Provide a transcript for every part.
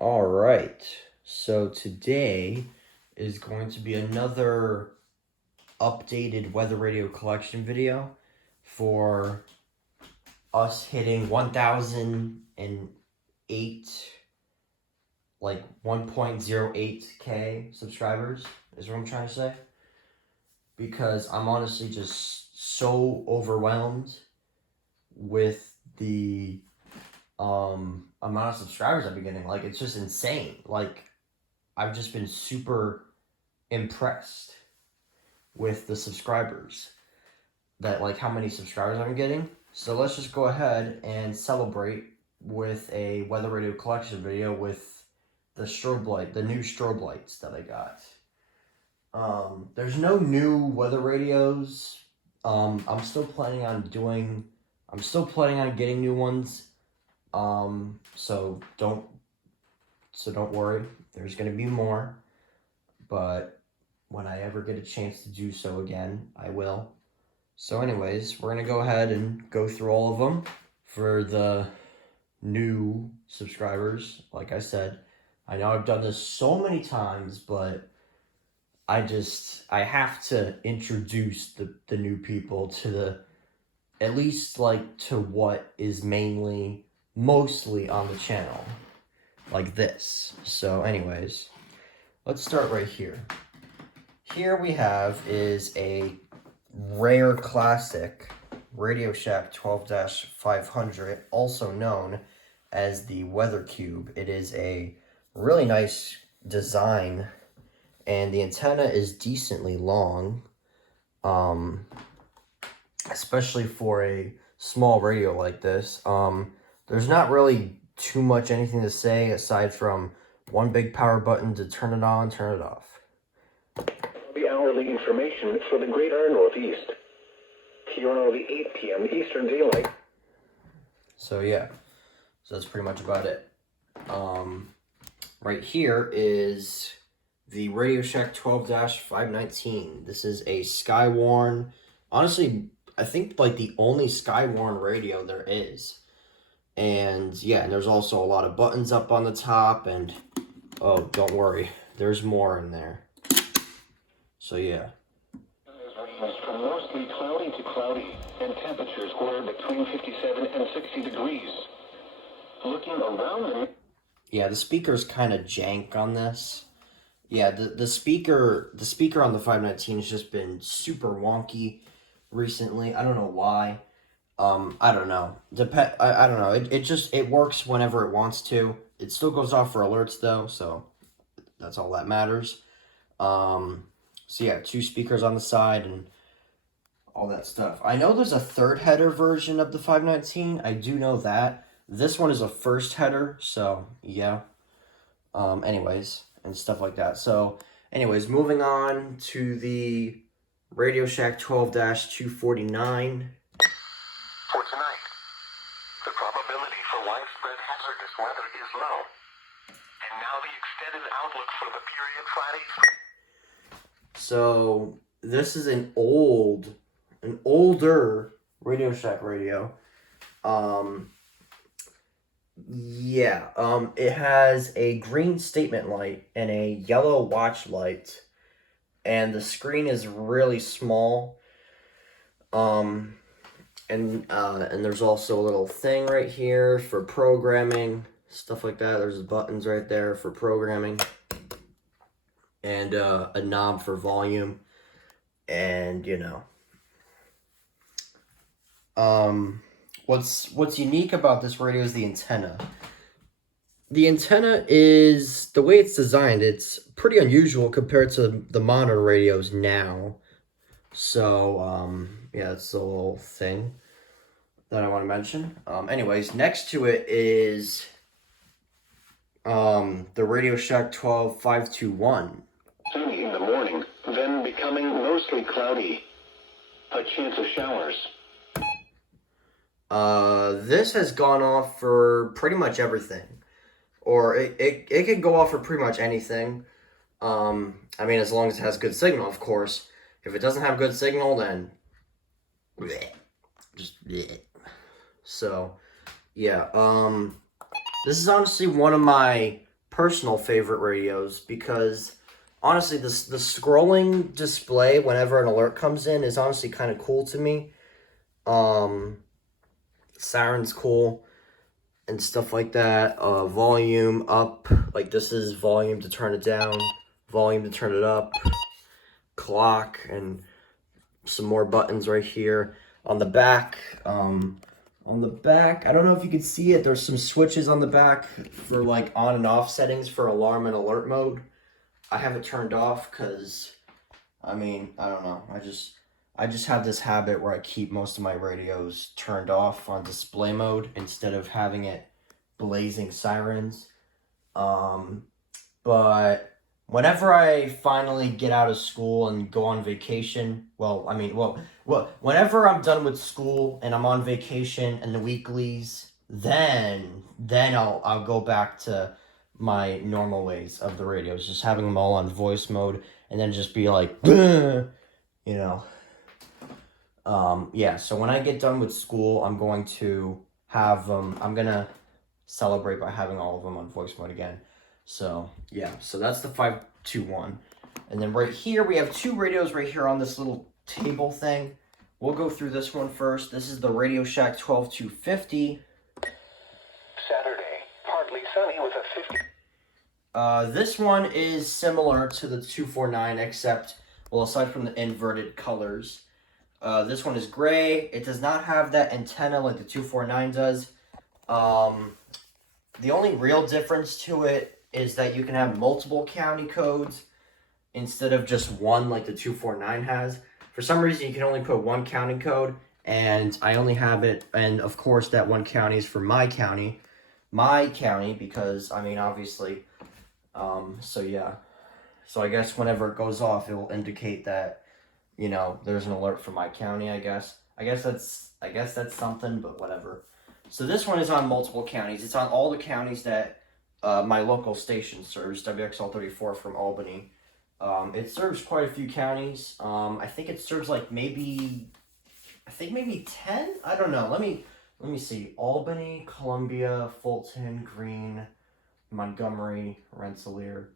All right. So today is going to be another updated weather radio collection video for us hitting 1,008, like 1.08K subscribers, is what I'm trying to say. Because I'm honestly just so overwhelmed with the amount of subscribers I've been getting. Like, it's just insane. Like, I've just been super impressed with the subscribers, that like how many subscribers I'm getting. So let's just go ahead and celebrate with a weather radio collection video with the strobe light, the new strobe lights that I got. There's no new weather radios. I'm still planning on getting new ones. So don't worry. There's gonna be more, but when I ever get a chance to do so again, I will. So anyways, we're going to go ahead and go through all of them for the new subscribers. Like I said, I know I've done this so many times, but I have to introduce the new people to the, at least like to what is mostly on the channel, like this. So anyways, let's start right here. Here we have is a rare classic Radio Shack 12-500, also known as the Weather Cube. It is a really nice design, and the antenna is decently long, especially for a small radio like this. There's not really too much anything to say aside from one big power button to turn it on, turn it off. The hourly information for the Greater Northeast. Here on the 8 p.m. Eastern Daylight. So yeah, so that's pretty much about it. Right here is the Radio Shack 12-519. This is a Skywarn. Honestly, I think like the only Skywarn radio there is. And yeah, and there's also a lot of buttons up on the top, and oh, don't worry, there's more in there. So yeah. From mostly cloudy to cloudy, and temperatures were between 57 and 60 degrees. Looking around the... Yeah, the speaker's kind of jank on this. Yeah, the speaker on the 519 has just been super wonky recently. I don't know why. I don't know. I don't know. It works whenever it wants to. It still goes off for alerts though, so that's all that matters. So yeah, 2 speakers on the side and all that stuff. I know there's a third header version of the 519. I do know that. This one is a first header, so yeah. Anyways, and stuff like that. So, anyways, moving on to the Radio Shack 12-249. For tonight, the probability for widespread hazardous weather is low. And now the extended outlook for the period Friday. So this is an older Radio Shack radio. It has a green statement light and a yellow watch light, and the screen is really small. And there's also a little thing right here for programming, stuff like that. There's buttons right there for programming, and a knob for volume, and you know. What's unique about this radio is the antenna. The antenna is, the way it's designed, it's pretty unusual compared to the modern radios now. So, yeah, that's the little thing that I want to mention. Anyways, next to it is the Radio Shack 12-521. Sunny in the morning, then becoming mostly cloudy. A chance of showers. This has gone off for pretty much everything. Or it can go off for pretty much anything. I mean, as long as it has good signal, of course. If it doesn't have good signal, then bleh, just bleh. So, yeah. This is honestly one of my personal favorite radios because honestly, the scrolling display whenever an alert comes in is honestly kind of cool to me. Siren's cool and stuff like that. Volume up, like this is volume to turn it down, volume to turn it up, clock, and some more buttons right here on the back. On the back, I don't know if you can see it, there's some switches on the back for like on and off settings for alarm and alert mode. I have it turned off because, I mean, I don't know, I just have this habit where I keep most of my radios turned off on display mode instead of having it blazing sirens. But whenever I finally get out of school and go on vacation, whenever I'm done with school and I'm on vacation and the weeklies, then I'll go back to my normal ways of the radios, just having them all on voice mode and then just be like, you know. Yeah, so when I get done with school, I'm going to have I'm gonna celebrate by having all of them on voice mode again. So yeah, so that's the 521. And then right here we have two radios right here on this little table thing. We'll go through this one first. This is the Radio Shack 12250. Saturday, partly sunny with a 50. This one is similar to the 249 except, well, aside from the inverted colors. This one is gray. It does not have that antenna like the 249 does. The only real difference to it is that you can have multiple county codes instead of just one like the 249 has. For some reason, you can only put one county code, and I only have it, and of course that one county is for my county, because, I mean, obviously, so yeah. So I guess whenever it goes off, it will indicate that, you know, there's an alert for my county, I guess. I guess that's something, but whatever. So this one is on multiple counties. It's on all the counties that my local station serves, WXL34 from Albany. It serves quite a few counties. I think it serves like maybe 10? I don't know. Let me see. Albany, Columbia, Fulton, Greene, Montgomery, Rensselaer,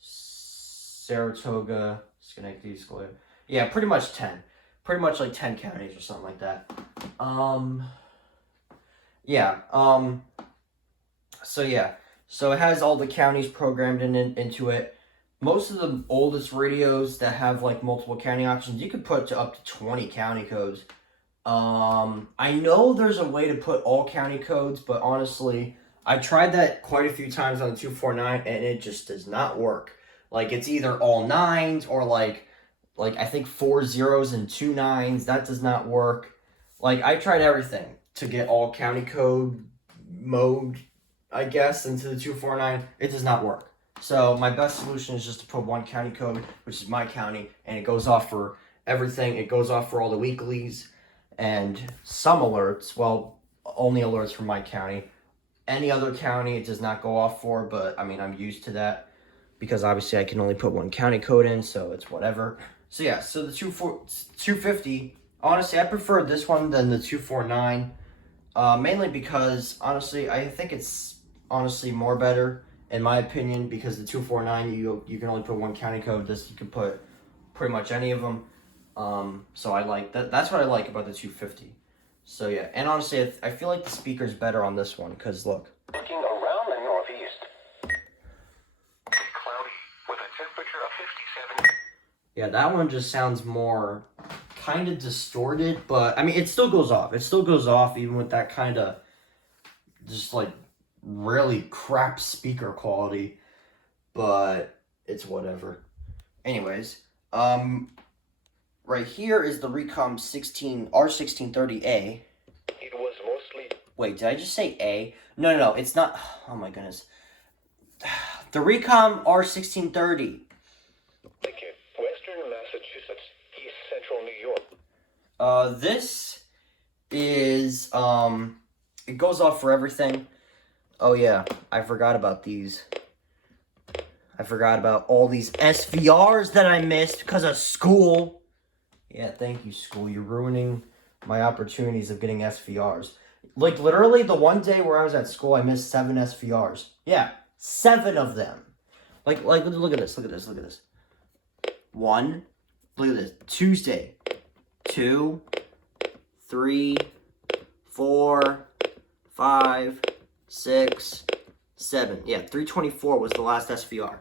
Saratoga, Schenectady, School. Yeah, pretty much 10. Pretty much like 10 counties or something like that. Yeah. So yeah. So it has all the counties programmed into it. Most of the oldest radios that have like multiple county options, you could put to up to 20 county codes. I know there's a way to put all county codes, but honestly, I tried that quite a few times on the 249 and it just does not work. Like it's either all nines or like I think 4 zeros and 2 nines. That does not work. Like I tried everything to get all county code mode, I guess, into the 249. It does not work. So my best solution is just to put one county code, which is my county, and it goes off for everything. It goes off for all the weeklies and some alerts. Well, only alerts from my county. Any other county it does not go off for, but I mean, I'm used to that because obviously I can only put one county code in, so it's whatever. So yeah, so the 250, honestly, I prefer this one than the 249, mainly because, honestly, I think it's honestly more better, in my opinion, because the 249, you can only put one county code. This, you can put pretty much any of them. So I like that. That's what I like about the 250. So yeah, and honestly, I feel like the speaker's better on this one, because look. Looking around the northeast. Cloudy with a temperature of 57. Yeah, that one just sounds more kind of distorted, but I mean, it still goes off. It still goes off even with that kind of just like really crap speaker quality, but it's whatever. Anyways, right here is the Recom R1630A. It was mostly. Wait, did I just say A? No, it's not. Oh my goodness. The Recom R1630. Lincoln, Western Massachusetts, East Central New York. This is, it goes off for everything. Oh yeah, I forgot about these. I forgot about all these SVRs that I missed because of school. Yeah, thank you, school. You're ruining my opportunities of getting SVRs. Like, literally, the one day where I was at school, I missed 7 SVRs. Yeah, 7 of them. Like, look at this, look at this, look at this. 1, look at this, Tuesday, 2, 3, 4, 5, 6, 7. Yeah, 3:24 was the last SVR.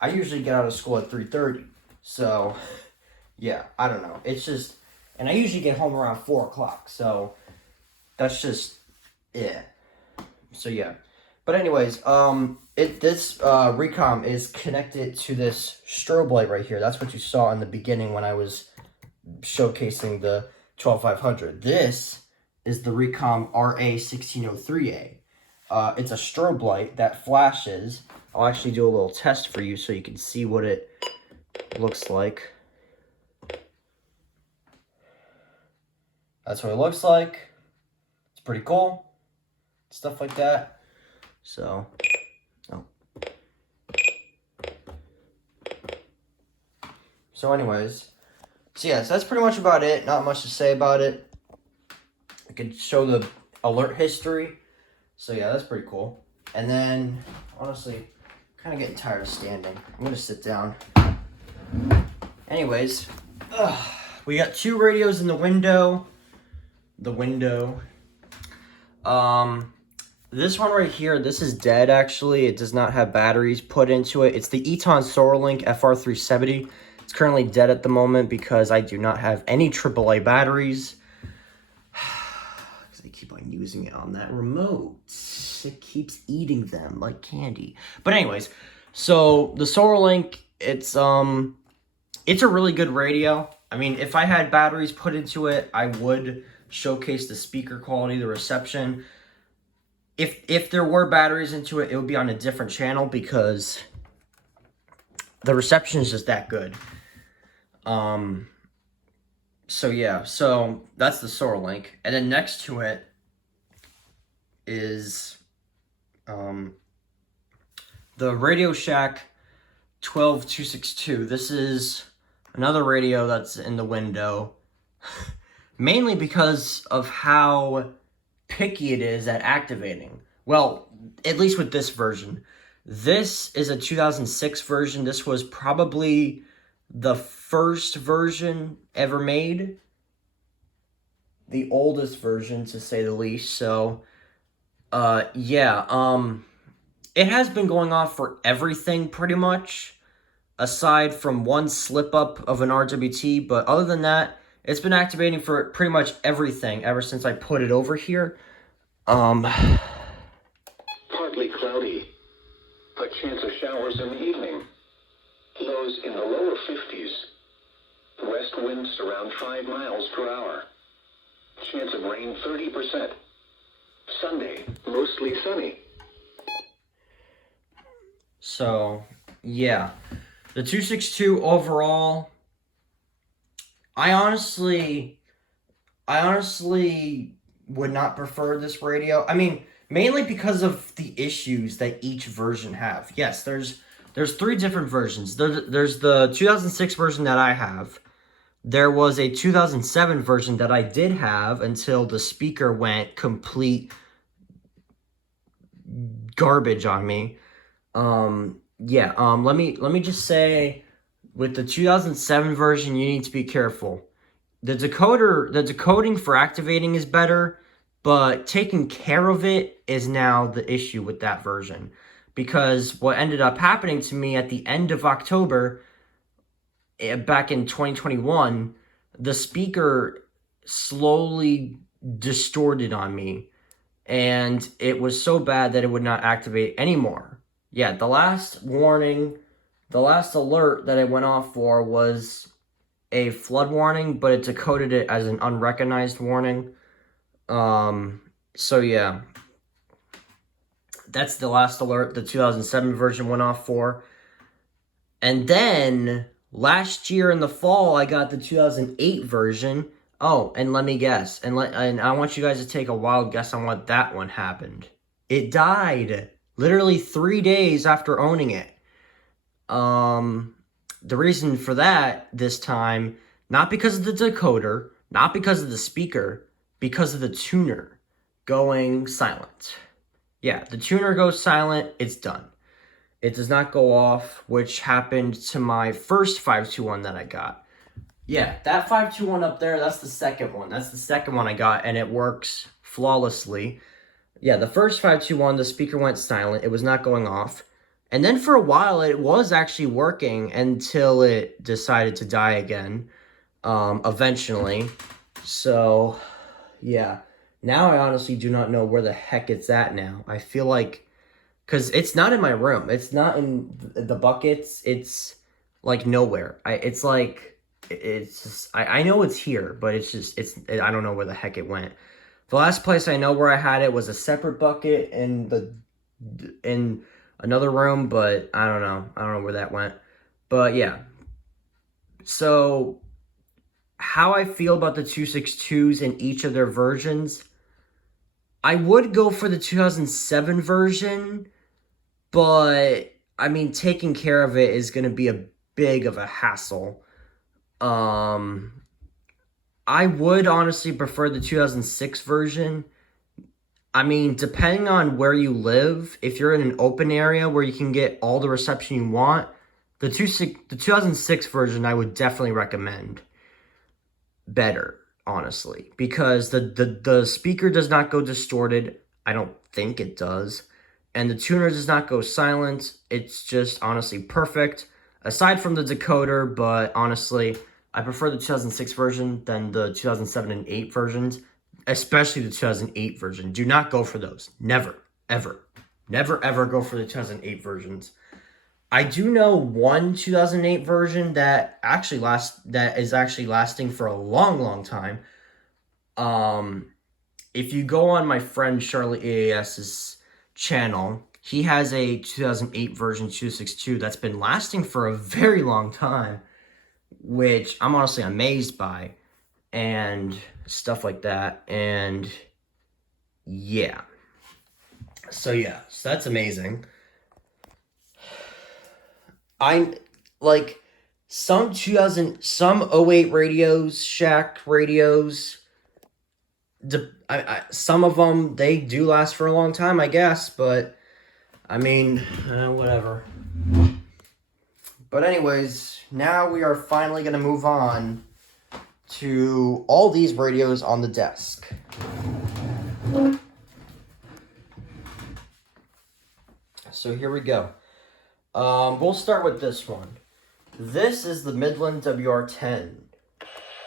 I usually get out of school at 3:30. So, yeah, I don't know. It's just, and I usually get home around 4 o'clock. So, that's just, yeah. So, yeah. But anyways, this recom is connected to this strobe light right here. That's what you saw in the beginning when I was showcasing the 12500. This is the Recom RA1603A. It's a strobe light that flashes. I'll actually do a little test for you so you can see what it looks like. That's what it looks like. It's pretty cool. Stuff like that. So, So anyways, so yeah, so that's pretty much about it. Not much to say about it. I could show the alert history. So yeah, that's pretty cool. And then, honestly, kind of getting tired of standing. I'm going to sit down. Anyways, we got 2 radios in the window. This one right here, this is dead actually. It does not have batteries put into it. It's the Eton SolarLink FR370. It's currently dead at the moment because I do not have any AAA batteries. Because I keep on using it on that remote. It keeps eating them like candy. But anyways, so the SolarLink, it's a really good radio. I mean, if I had batteries put into it, I would showcase the speaker quality, the reception. If there were batteries into it, it would be on a different channel because the reception is just that good. So yeah, so that's the SolarLink. And then next to it is the Radio Shack 12262. This is another radio that's in the window. Mainly because of how picky it is at activating. Well, at least with this version. This is a 2006 version. This was probably the first version ever made. The oldest version, to say the least. So, yeah. It has been going off for everything, pretty much. Aside from one slip-up of an RWT. But other than that, it's been activating for pretty much everything ever since I put it over here. Partly cloudy. A chance of showers in the evening. Lows in the lower 50s. West winds around 5 miles per hour. Chance of rain 30%. Sunday, mostly sunny. So, yeah. The 262 overall, I honestly would not prefer this radio. I mean, mainly because of the issues that each version have. Yes, there's 3 different versions. There's the 2006 version that I have. There was a 2007 version that I did have until the speaker went complete garbage on me. Yeah, let me just say, with the 2007 version, you need to be careful. The decoding for activating is better, but taking care of it is now the issue with that version. Because what ended up happening to me at the end of October, back in 2021, the speaker slowly distorted on me. And it was so bad that it would not activate anymore. Yeah, the last warning, the last alert that it went off for was a flood warning, but it decoded it as an unrecognized warning. So yeah, that's the last alert the 2007 version went off for. And then last year in the fall, I got the 2008 version. Oh, and let me guess, and I want you guys to take a wild guess on what that one happened. It died literally 3 days after owning it. The reason for that this time, not because of the decoder, not because of the speaker, because of the tuner going silent. Yeah, the tuner goes silent, it's done. It does not go off, which happened to my first 521 that I got. Yeah, that 521 up there, that's the second one. That's the second one I got, and it works flawlessly. Yeah, the first 521, the speaker went silent. It was not going off. And then for a while, it was actually working until it decided to die again, eventually. So, yeah. Now I honestly do not know where the heck it's at now. I feel like, because it's not in my room. It's not in the buckets. It's, like, nowhere. It's like, it's just, I know it's here, but it's just, I don't know where the heck it went. The last place I know where I had it was a separate bucket in another room, but I don't know. I don't know where that went. But yeah. So how I feel about the 262s in each of their versions, I would go for the 2007 version, but I mean taking care of it is going to be a big of a hassle. I would honestly prefer the 2006 version. I mean, depending on where you live, if you're in an open area where you can get all the reception you want, the 2006 version I would definitely recommend better, honestly, because the speaker does not go distorted. I don't think it does. And the tuner does not go silent. It's just honestly perfect, aside from the decoder, but honestly, I prefer the 2006 version than the 2007 and 8 versions, especially the 2008 version. Do not go for those. Never, ever. Never, ever go for the 2008 versions. I do know one 2008 version that is actually lasting for a long, long time. If you go on my friend Charlie EAS's channel, he has a 2008 version 262 that's been lasting for a very long time, which I'm honestly amazed by, and stuff like that. And yeah, so that's amazing. I like some 08 radios, Shack radios. Some of them, they do last for a long time, I guess, but I mean, whatever. But anyways, now we are finally going to move on to all these radios on the desk. So here we go. We'll start with this one. This is the Midland WR10.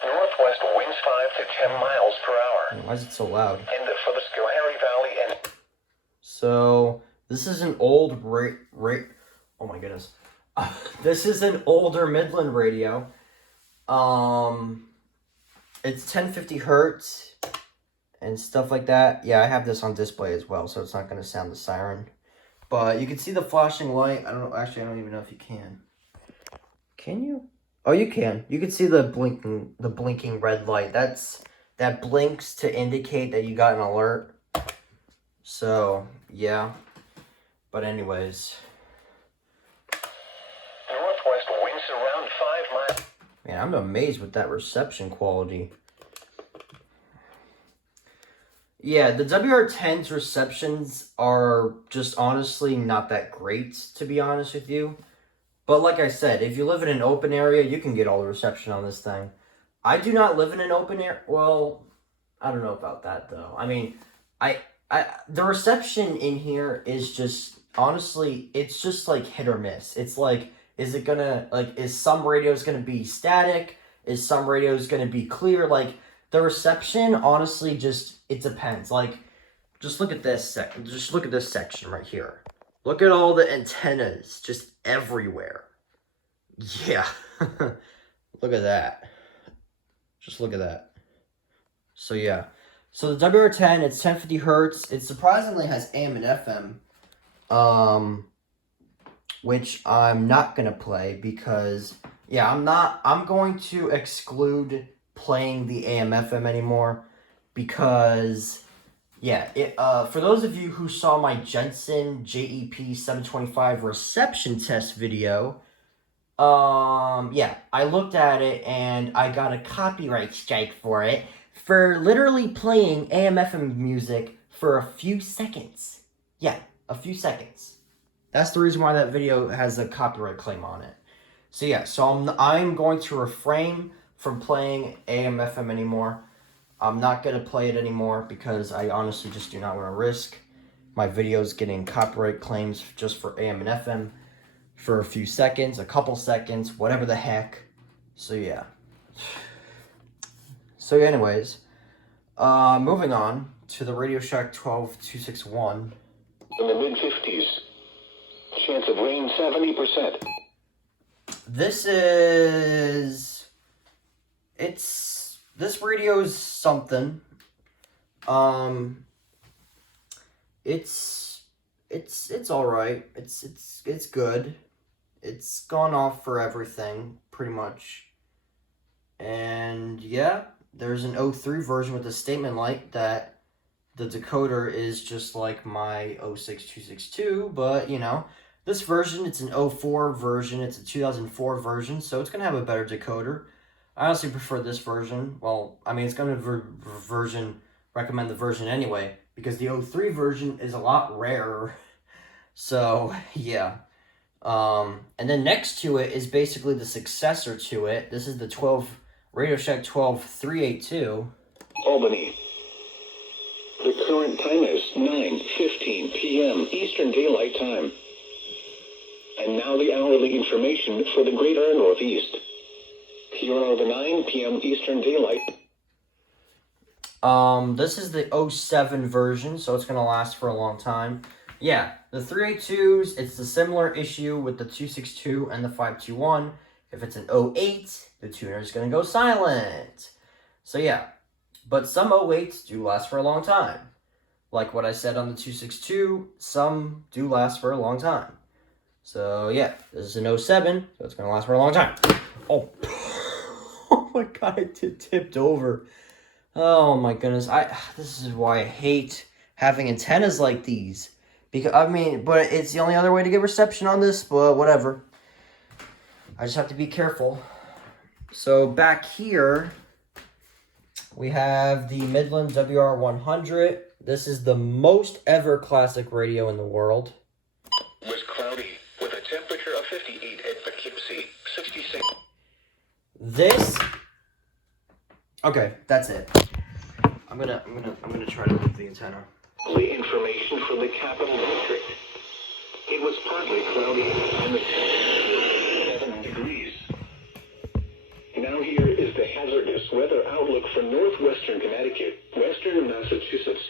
Northwest winds 5 to 10 miles per hour. Why is it so loud? And for the Schoharie Valley and... So, this is an old oh my goodness. This is an older Midland radio. It's 1050 hertz and stuff like that. Yeah, I have this on display as well, so it's not going to sound the siren. But you can see the flashing light. I don't even know if you can. Can you? Oh, you can. You can see the blinking red light. That blinks to indicate that you got an alert. So, yeah. But anyways. Northwest winds around 5 miles. Man, I'm amazed with that reception quality. Yeah, the WR10's receptions are just honestly not that great, to be honest with you. But like I said, if you live in an open area, you can get all the reception on this thing. I do not live in an open area. Well, I don't know about that, though. I mean, the reception in here is just, honestly, it's just like hit or miss. It's like, is some radios gonna be static? Is some radios gonna be clear? Like, the reception, honestly, it depends. Like, just look at this section right here. Look at all the antennas just everywhere. Yeah. Look at that. Just look at that. So, yeah. So, the WR10, it's 1050 hertz. It surprisingly has AM and FM. Which I'm not going to play because, yeah, I'm going to exclude playing the AM FM anymore because, yeah, for those of you who saw my Jensen JEP 725 reception test video, yeah, I looked at it and I got a copyright strike for it for literally playing AM FM music for a few seconds. Yeah, a few seconds. That's the reason why that video has a copyright claim on it. So yeah, so I'm going to refrain from playing AM FM anymore. I'm not going to play it anymore because I honestly just do not want to risk my videos getting copyright claims just for AM and FM for a few seconds, a couple seconds, whatever the heck. So yeah. So anyways, moving on to the Radio Shack 12261. In the mid-50s. Chance of rain 70%. This radio's something. It's all right. It's good. It's gone off for everything pretty much. And yeah, there's an 03 version with a statement light that the decoder is just like my 06262, but you know, this version, it's an 04 version, it's a 2004 version, so it's going to have a better decoder. I honestly prefer this version. Well, I mean, it's going to recommend the version anyway, because the 03 version is a lot rarer. So, yeah. And then next to it is basically the successor to it. This is the Radio Shack 12382. Albany. The current time is 9:15 p.m. Eastern Daylight Time. And now the hourly information for the Greater Northeast. Here are the 9 p.m. Eastern Daylight. This is the 07 version, so it's going to last for a long time. Yeah, the 382s, it's a similar issue with the 262 and the 521. If it's an 08, the tuner is going to go silent. So yeah, but some 08s do last for a long time. Like what I said on the 262, some do last for a long time. So yeah, this is an 07, so it's going to last for a long time. Oh, oh my god, it tipped over. Oh my goodness, this is why I hate having antennas like these. Because, I mean, but it's the only other way to get reception on this, but whatever. I just have to be careful. So back here, we have the Midland WR100. This is the most ever classic radio in the world. Was cloudy with a temperature of 58 at Poughkeepsie, 66. Okay, that's it. I'm gonna try to move the antenna. The information from the Capital District. It was partly cloudy and the temperature was 7 degrees. Now here is the hazardous weather outlook for northwestern Connecticut, western Massachusetts.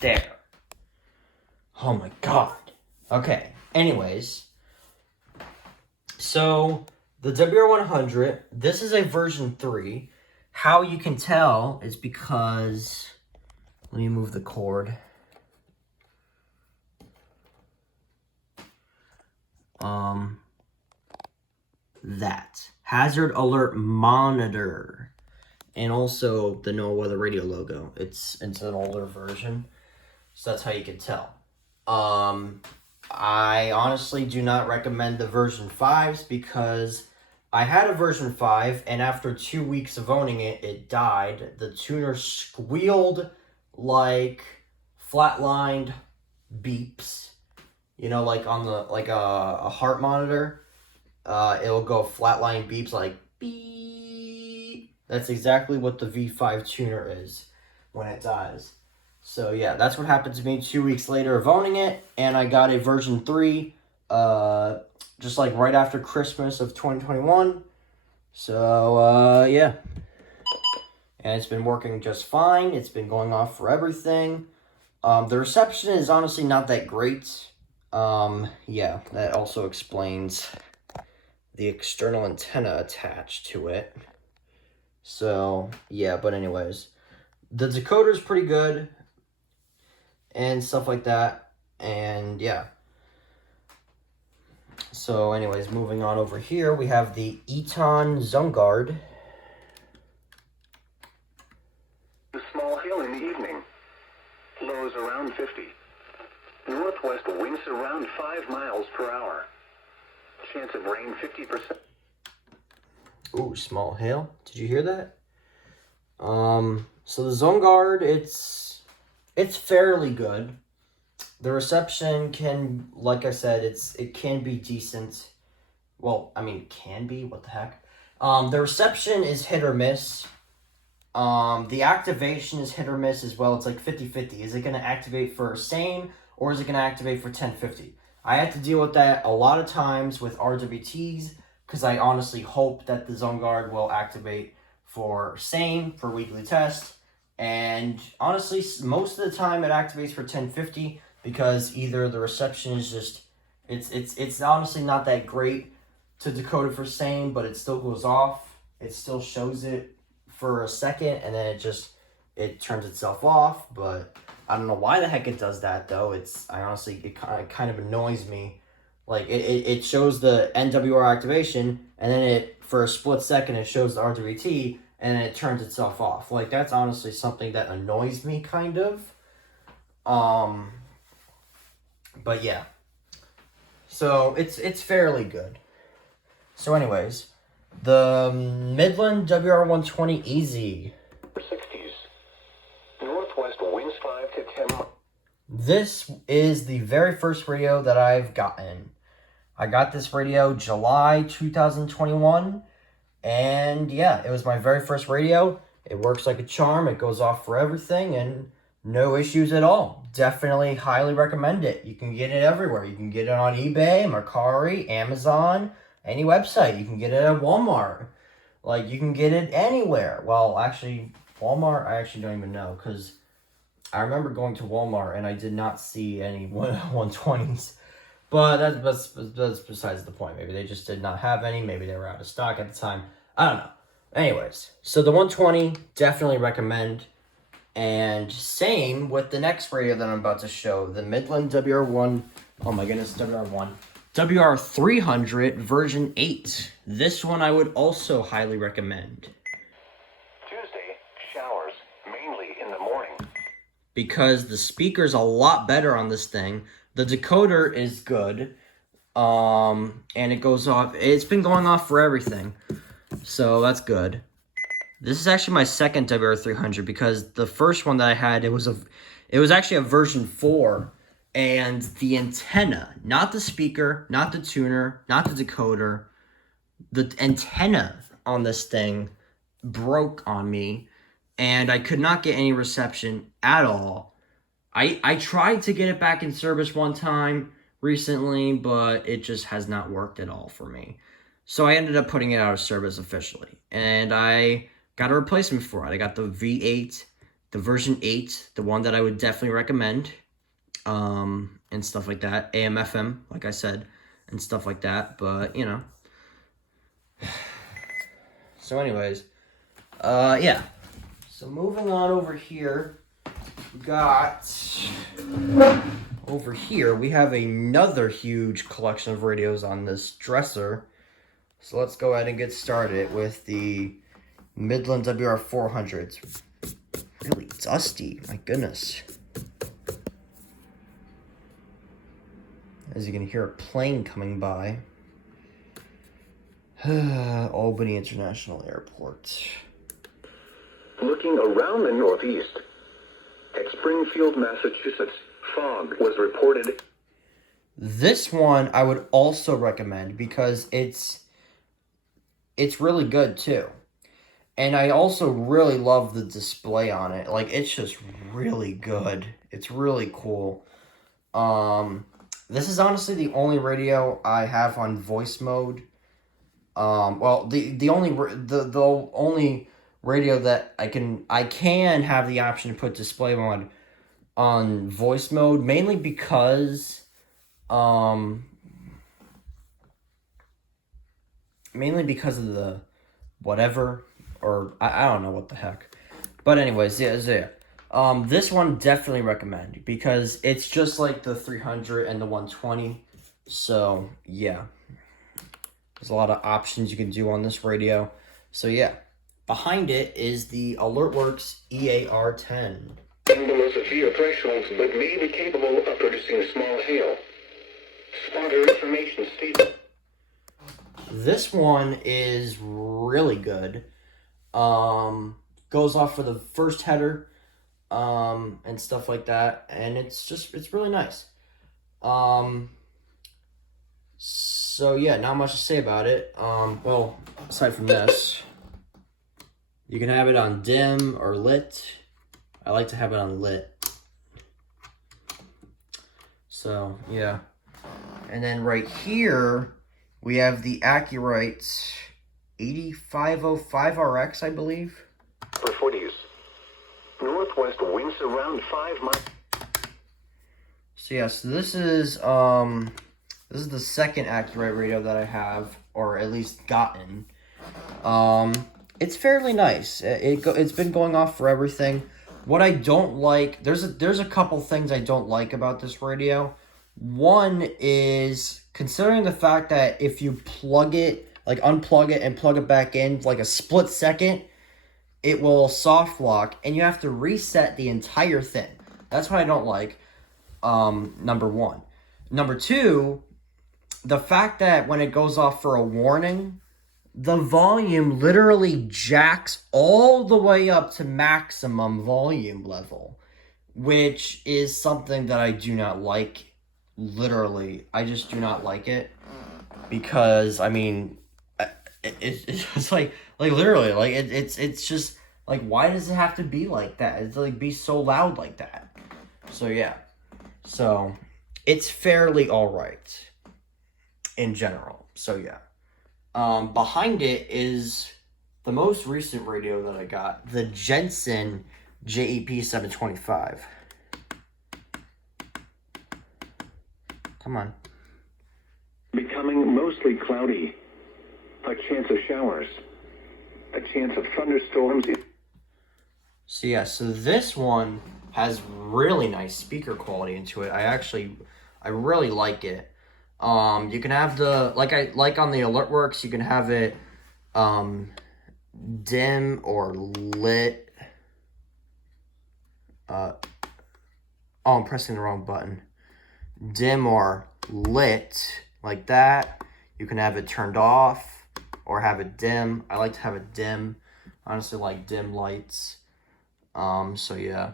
There. Oh my god. Okay, anyways. So, the WR100, this is a version 3. How you can tell is because... Let me move the cord. That. Hazard Alert Monitor. And also the NOAA Weather Radio logo. It's an older version. So that's how you can tell. I honestly do not recommend the version 5s because I had a version 5 and after 2 weeks of owning it, it died. The tuner squealed like flatlined beeps, you know, like on the a heart monitor, it'll go flatline beeps like beep. That's exactly what the V5 tuner is when it dies. So yeah, that's what happened to me 2 weeks later of owning it, and I got a version 3 just like right after Christmas of 2021. So yeah. And it's been working just fine. It's been going off for everything. The reception is honestly not that great. Yeah, that also explains the external antenna attached to it. So, yeah, but anyways. The decoder is pretty good. And stuff like that. And, yeah. So, anyways, moving on over here, we have the Eton Zone Guard. Small hail in the evening. Lows around 50. Northwest winds around 5 miles per hour. Chance of rain 50%. Ooh, small hail. Did you hear that? So the Zone Guard, it's fairly good. The reception can, like I said, it can be decent. Well, I mean, can be, what the heck. The reception is hit or miss. The activation is hit or miss as well. It's like 50-50. Is it going to activate for same or is it going to activate for 1050? I had to deal with that a lot of times with RWTs because I honestly hope that the Zone Guard will activate for same for weekly test. And honestly, most of the time it activates for 1050 because either the reception is just, it's honestly not that great to decode it for same, but it still goes off. It still shows it for a second and then it turns itself off. But I don't know why the heck it does that though. It kind of annoys me. Like it shows the NWR activation and then it for a split second it shows the RWT and then it turns itself off. Like that's honestly something that annoys me kind of. But yeah. So it's fairly good. So anyways, the Midland WR120 Easy. 60s. Northwest winds 5 to 10. This is the very first radio that I've gotten. I got this radio July 2021. And yeah, it was my very first radio. It works like a charm. It goes off for everything and no issues at all. Definitely highly recommend it. You can get it everywhere. You can get it on eBay, Mercari, Amazon, any website. You can get it at Walmart. Like, you can get it anywhere. Well, actually, Walmart, I actually don't even know. Because I remember going to Walmart and I did not see any 120s. But that's besides the point. Maybe they just did not have any. Maybe they were out of stock at the time. I don't know. Anyways, so the 120, definitely recommend. And same with the next radio that I'm about to show, the Midland WR1, oh my goodness, WR1, WR300 version 8. This one I would also highly recommend. Tuesday, showers, mainly in the morning. Because the speaker's a lot better on this thing. The decoder is good. And it goes off, it's been going off for everything. So that's good. This is actually my second WR300 because the first one that I had, it was actually a version 4, and the antenna, not the speaker, not the tuner, not the decoder, the antenna on this thing broke on me, and I could not get any reception at all. I tried to get it back in service one time recently, but it just has not worked at all for me. So I ended up putting it out of service officially, and I got a replacement for it. I got the V8, the version 8, the one that I would definitely recommend, and stuff like that. AM, FM, like I said, and stuff like that, but, you know. So anyways, yeah. So moving on over here, we have another huge collection of radios on this dresser. So let's go ahead and get started with the Midland WR400. It's really dusty, my goodness. As you can hear a plane coming by. Albany International Airport. Looking around the Northeast, at Springfield, Massachusetts, fog was reported. This one I would also recommend because it's really good too. And I also really love the display on it. Like, it's just really good. It's really cool. This is honestly the only radio I have on voice mode. Well, the only radio that I can have the option to put display mode on voice mode, mainly because of the whatever, or I don't know what the heck. But anyways, yeah. This one definitely recommend because it's just like the 300 and the 120. So yeah, there's a lot of options you can do on this radio. So yeah, behind it is the AlertWorks EAR10. Below severe thresholds, but may be capable of producing small hail. Spotter information stated. This one is really good. Goes off for the first header. and stuff like that, and it's really nice. Um, so yeah, not much to say about it. Well, aside from this, you can have it on dim or lit. I like to have it on lit. So yeah, and then right here we have the Accurite 8505RX, I believe. For 40s. Northwest winds around 5 miles. So yeah, so this is the second Accurate radio that I have, or at least gotten. It's fairly nice. It's been going off for everything. What I don't like, there's a couple things I don't like about this radio. One is considering the fact that if you plug it, like unplug it and plug it back in, like a split second, it will soft lock and you have to reset the entire thing. That's what I don't like. Number one. Number two, the fact that when it goes off for a warning, the volume literally jacks all the way up to maximum volume level, which is something that I do not like. Literally, I just do not like it because I mean, it's like literally like it's just like, why does it have to be like that? It's like be so loud like that. So yeah, so it's fairly all right in general. So yeah. Behind it is the most recent radio that I got, the Jensen JEP 725. Come on. Becoming mostly cloudy. A chance of showers. A chance of thunderstorms. So yeah, so this one has really nice speaker quality into it. I really like it. You can have the, like on the AlertWorks, you can have it dim or lit. Oh, I'm pressing the wrong button. Dim or lit, like that. You can have it turned off or have it dim. I like to have it dim. I honestly like dim lights. So yeah.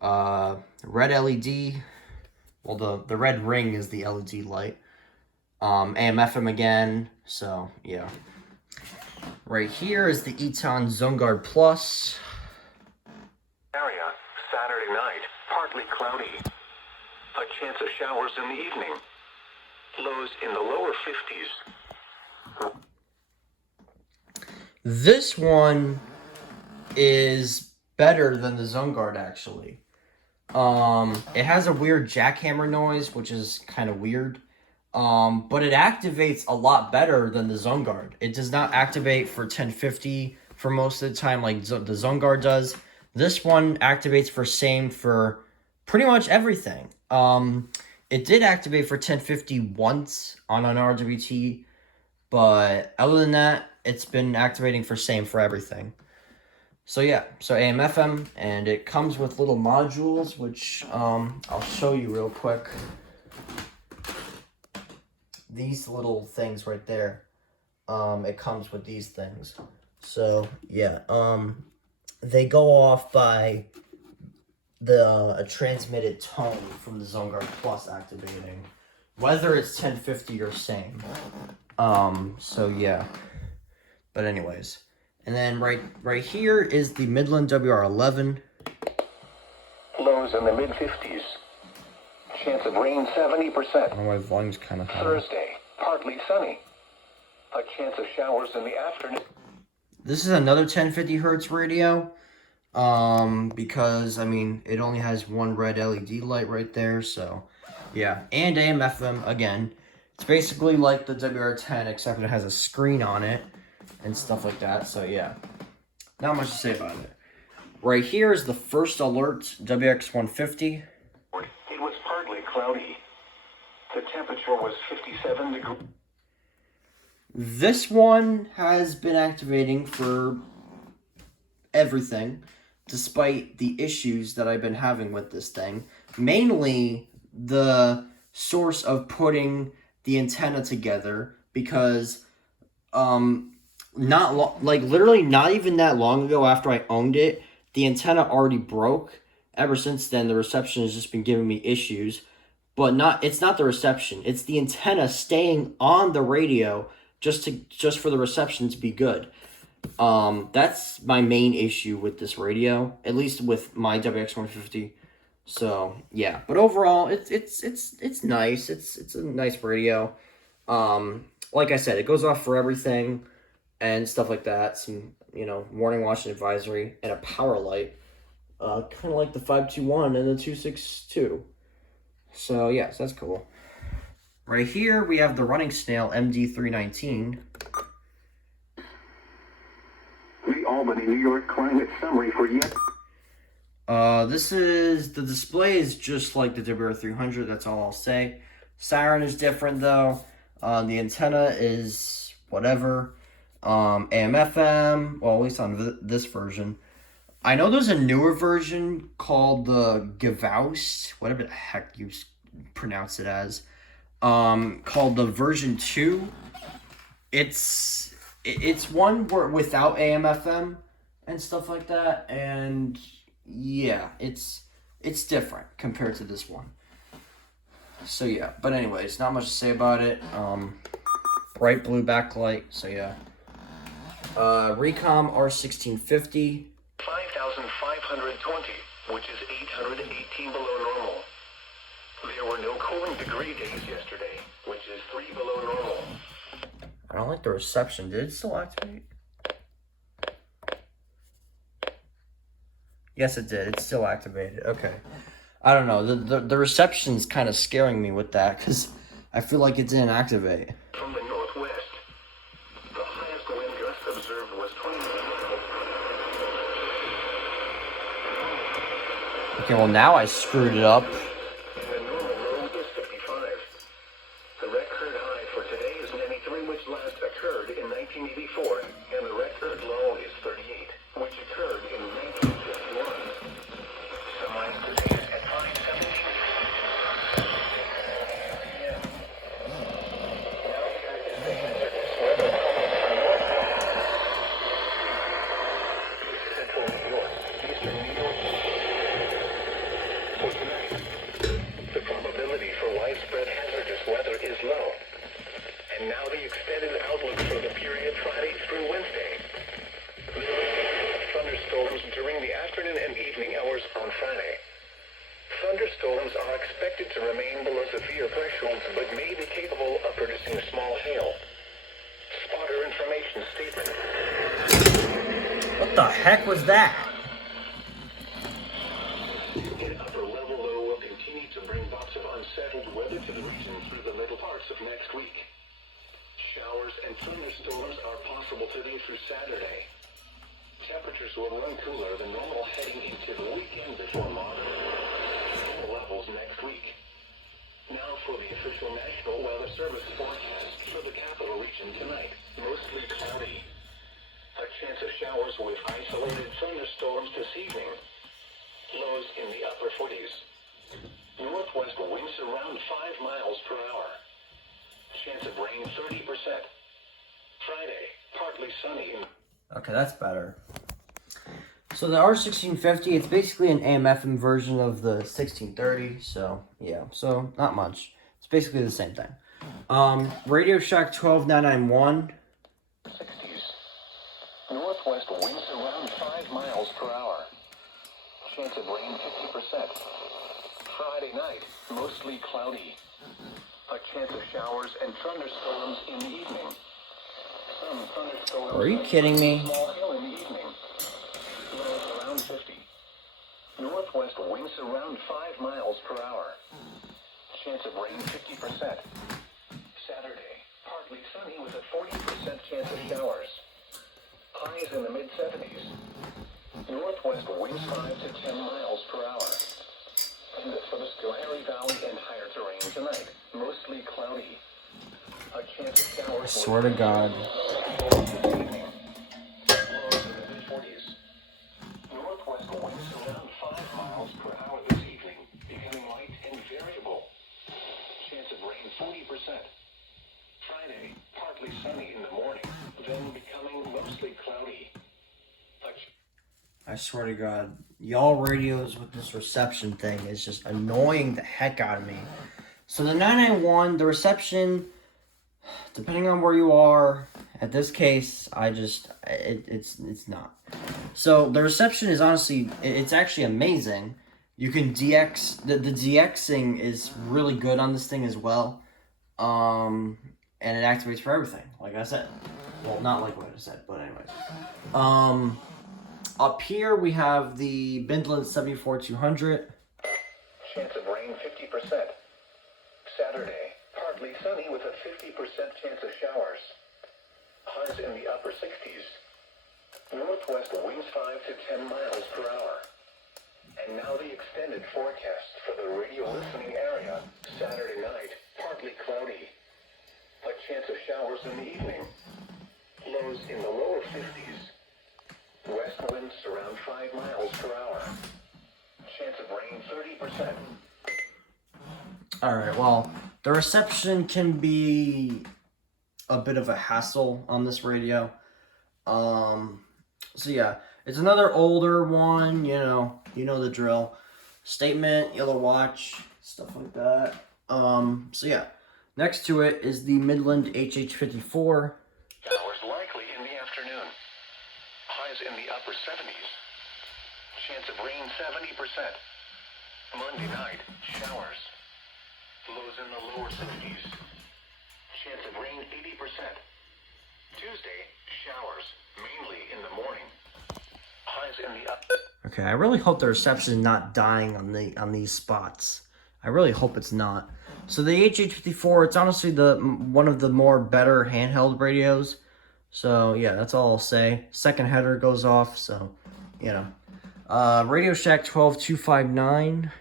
Red LED. Well, the red ring is the LED light. AM FM again. So yeah. Right here is the Eton Zone Guard Plus. Area, Saturday night, partly cloudy. A chance of showers in the evening. Lows in the lower 50s. This one is better than the Zone Guard, actually. It has a weird jackhammer noise, which is kind of weird. But it activates a lot better than the Zone Guard. It does not activate for 1050 for most of the time like the Zone Guard does. This one activates for same for pretty much everything. It did activate for 1050 once on an RWT, but other than that, it's been activating for same for everything. So yeah, so AM FM, and it comes with little modules, which I'll show you real quick. These little things right there, it comes with these things. So yeah, they go off by a transmitted tone from the Zone Guard Plus activating, whether it's 1050 or same. So yeah, but anyways. And then right here is the Midland WR11. Lows in the mid-50s. Chance of rain 70%. Oh, my volume's kind of high. Thursday, partly sunny. A chance of showers in the afternoon. This is another 1050 hertz radio. Because I mean it only has one red LED light right there, so yeah. And AM FM again. It's basically like the WR10 except it has a screen on it and stuff like that. So yeah, not much to say about it. Right here is the First Alert WX150. It was partly cloudy. The temperature was 57 degrees. This one has been activating for everything, despite the issues that I've been having with this thing. Mainly the source of putting the antenna together, because literally not even that long ago after I owned it, the antenna already broke. Ever since then, the reception has just been giving me issues. But it's not the reception. It's the antenna staying on the radio just for the reception to be good. That's my main issue with this radio, at least with my WX150. So yeah, but overall, it's nice. It's a nice radio. Like I said, it goes off for everything and stuff like that. Some warning, watch, and advisory, and a power light. Kind of like the 521 and the 262. So yes, that's cool. Right here we have the Running Snail MD319. The Albany, New York climate summary for yet. The display is just like the WR300. That's all I'll say. Siren is different though. The antenna is whatever. AM/FM. Well, at least on this version. I know there's a newer version called the Gavoust, whatever the heck you pronounce it as, called the version 2. It's one where without AM/FM and stuff like that, and yeah, it's different compared to this one. So yeah, but anyways, not much to say about it. Bright blue backlight, so yeah. Recom R1650. 5,520, which is 818 below normal. There were no cooling degree days yesterday, which is 3 below normal. I don't like the reception. Did it still activate? Yes, it did. It's still activated. Okay. I don't know. The reception's kind of scaring me with that because I feel like it didn't activate. From the northwest, the highest wind gust observed was 20 miles. Okay, well now I screwed it up. The normal low is 55. The record high for today is 93, which last occurred in 1984, and the record low is 38, which occurred in 1951. Sunlight today at 5:17. Central New York, eastern New York. For tonight, the probability for widespread hazardous weather is low. And now the extended outlook for the period Friday through Wednesday. Thunderstorms during the afternoon and evening hours on Friday. Thunderstorms are expected to remain below severe thresholds but may be capable of producing small hail. Spotter information statement. What the heck was that? An upper level low will continue to bring bouts of unsettled weather to the region through the middle parts of next week. Showers and thunderstorms are possible today through Saturday. Temperatures will run cooler than normal heading into the weekend before moderate levels next week. Now for the official National Weather Service forecast for the capital region tonight. Mostly cloudy. A chance of showers with isolated thunderstorms this evening. Lows in the upper 40s. Northwest winds around 5 miles per hour. Chance of rain 30%. Friday, partly sunny. Okay, that's better. So the R1650, it's basically an AM/FM version of the 1630. So yeah, so not much. It's basically the same thing. Radio Shack 12991. 60s. Northwest winds around 5 miles per hour. Chance of rain 50%. Friday night, mostly cloudy. A chance of showers and thunderstorms in the evening. Some thunderstorms. Are you kidding me? Small hail in the evening. Lows around 50. Northwest winds around 5 miles per hour. Chance of rain 50%. Saturday, partly sunny with a 40% chance of showers. Highs in the mid-70s. Northwest winds 5 to 10 miles per hour. And for the Schoharie Valley and higher terrain tonight, mostly cloudy. A chance of showers. I swear to God. Lows in the mid-40s. Northwest winds around 5 miles per hour this evening, becoming light and variable. Chance of rain 40%. Friday, partly sunny in the morning, then becoming mostly cloudy. I swear to God, y'all radios with this reception thing is just annoying the heck out of me. So the 991, the reception, depending on where you are, at this case, it's not. So the reception is honestly, it's actually amazing. You can DX, the DXing is really good on this thing as well. And it activates for everything, like I said. Well, not like what I said, but anyways. Up here we have the Bindlin 74200. Chance of rain 50%. Saturday, partly sunny with a 50% chance of showers. Highs in the upper 60s. Northwest winds 5 to 10 miles per hour. And now the extended forecast for the radio listening area. Saturday night, partly cloudy. A chance of showers in the evening. Lows in the lower 50s. West winds around 5 miles per hour. Chance of rain 30%. Alright, well, the reception can be a bit of a hassle on this radio. So yeah, it's another older one, you know the drill. Statement, yellow watch, stuff like that. So yeah, next to it is the Midland HH54. Showers likely in the afternoon. Highs in the upper 70s. Chance of rain 70%. Monday night, showers. Lows in the lower 60s. Chance of rain 80%. Tuesday, showers, mainly in the morning. Highs in the upper... Okay, I really hope the reception is not dying on these spots. I really hope it's not. So the HH54, it's honestly one of the more better handheld radios. So yeah, that's all I'll say. Second header goes off, so you know. Radio Shack 12259.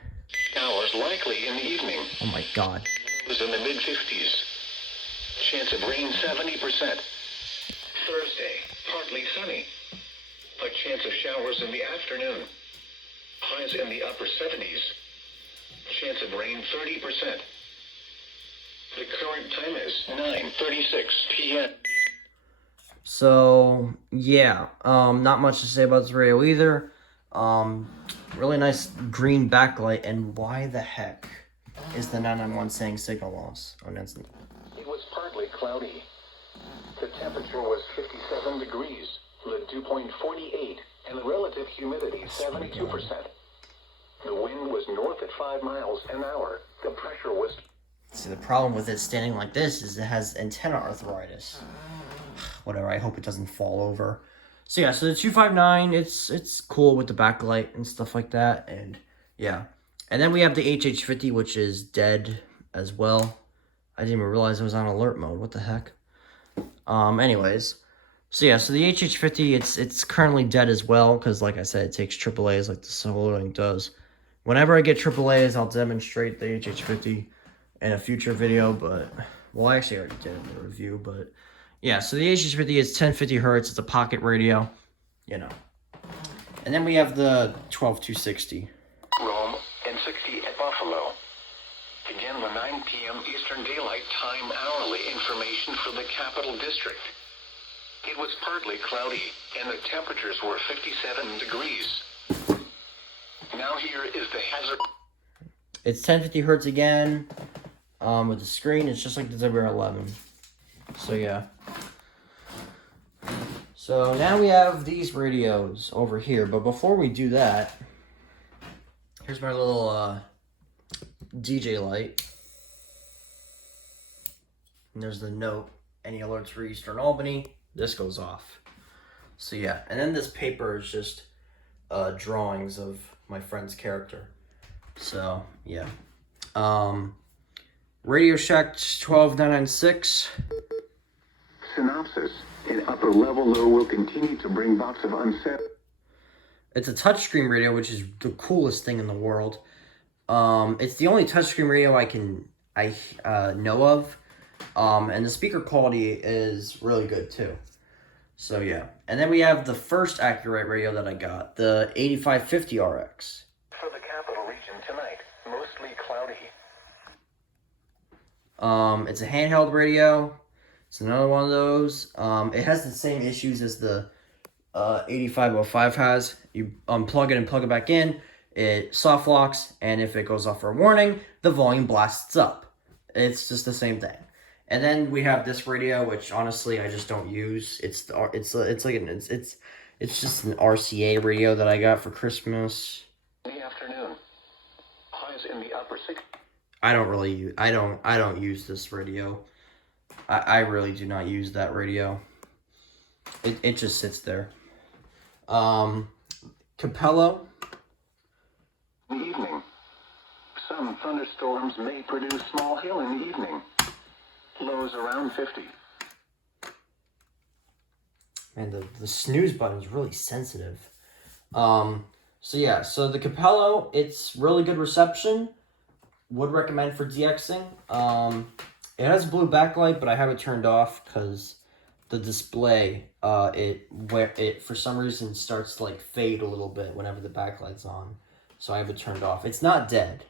Showers likely in the evening. Oh my God. Lows in the mid-50s. Chance of rain 70%. Thursday, partly sunny. A chance of showers in the afternoon. Highs in the upper 70s. Chance of rain 30%. The current time is 9:36 p.m. So yeah, not much to say about this radio either. Really nice green backlight, and why the heck is the 991 saying signal loss? Oh, that's... It was partly cloudy. The temperature was 57 degrees, the dew point 48, and the relative humidity 72%. The wind was north at 5 miles an hour. The pressure was... See, the problem with it standing like this is it has antenna arthritis. Whatever, I hope it doesn't fall over. So yeah, so the 259, it's cool with the backlight and stuff like that, and yeah. And then we have the HH50, which is dead as well. I didn't even realize it was on alert mode. What the heck? Anyways. So yeah, so the HH50, it's currently dead as well, because like I said, it takes AAAs like the Solo Link does. Whenever I get AAAs, I'll demonstrate the HH50 in a future video, but, well, I actually already did it in the review, but, yeah, so the HH50 is 1050 hertz, it's a pocket radio, you know. And then we have the 12260. Rome and 60 at Buffalo. Again, the 9 p.m. Eastern Daylight Time hourly information for the Capital District. It was partly cloudy, and the temperatures were 57 degrees. Now here is the hazard. It's 1050 hertz again, with the screen. It's just like the WR11. So yeah. So now we have these radios over here, but before we do that, here's my little DJ light. And there's the note, any alerts for Eastern Albany, this goes off. So yeah, and then this paper is just drawings of my friend's character. So yeah. Radio Shack 12996. Synopsis. An upper level low will continue to bring bouts of unset. It's a touchscreen radio, which is the coolest thing in the world. It's the only touchscreen radio I know of. And the speaker quality is really good too. So yeah. And then we have the first Accurate radio that I got, the 8550 RX. For the capital region tonight, mostly cloudy. It's a handheld radio. It's another one of those. It has the same issues as the 8505 has. You unplug it and plug it back in. It soft locks, and if it goes off for a warning, the volume blasts up. It's just the same thing. And then we have this radio, which honestly I just don't use. It's just an RCA radio that I got for Christmas. In the afternoon, highs in the upper 60s. I don't use this radio. I really do not use that radio. It just sits there. Capello. In the evening, some thunderstorms may produce small hail in the evening. Lows around 50. Man, the snooze button is really sensitive. So the Capello, it's really good reception. Would recommend for DXing. It has a blue backlight, but I have it turned off because the display, it for some reason starts to like fade a little bit whenever the backlight's on. So I have it turned off. It's not dead.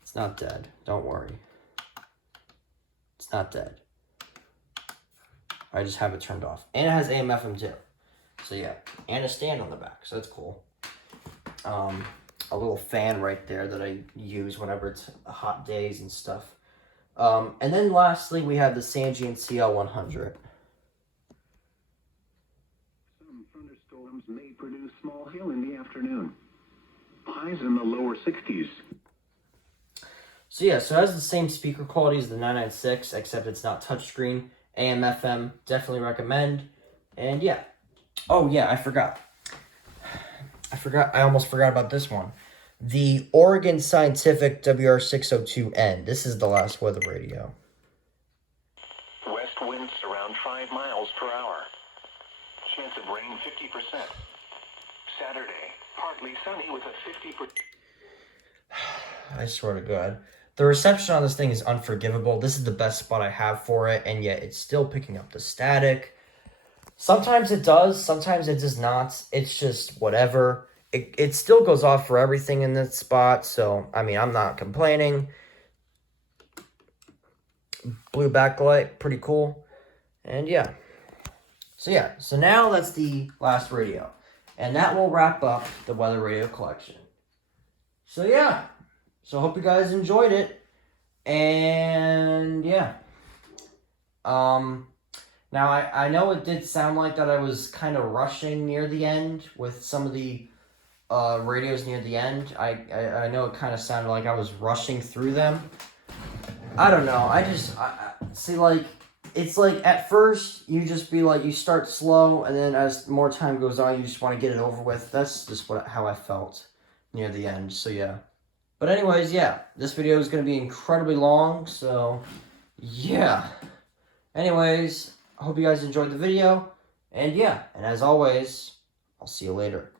It's not dead. Don't worry. It's not dead. I just have it turned off. And it has AM FM too. So yeah. And a stand on the back. So that's cool. A little fan right there that I use whenever it's hot days and stuff. And then lastly, we have the Sangean CL100. Some thunderstorms may produce small hail in the afternoon. Highs in the lower 60s. So yeah, so it has the same speaker quality as the 996, except it's not touchscreen. AM, FM, definitely recommend. And yeah. Oh yeah, I forgot. I almost forgot about this one. The Oregon Scientific WR602N. This is the last weather radio. West winds around 5 miles per hour. Chance of rain 50%. Saturday, partly sunny with a 50%. I swear to God. The reception on this thing is unforgivable. This is the best spot I have for it, and yet it's still picking up the static. Sometimes it does, sometimes it does not. It's just whatever. It still goes off for everything in this spot, so, I mean, I'm not complaining. Blue backlight, pretty cool. And yeah. So now that's the last radio. And that will wrap up the weather radio collection. So yeah. So I hope you guys enjoyed it. And yeah. Now I know it did sound like that I was kind of rushing near the end with some of the radios near the end. I know it kind of sounded like I was rushing through them. I don't know. I see, like, it's like at first you just be like, you start slow, and then as more time goes on, you just want to get it over with. That's just how I felt near the end. So yeah. But anyways, yeah, this video is going to be incredibly long, so yeah. Anyways, I hope you guys enjoyed the video, and yeah, and as always, I'll see you later.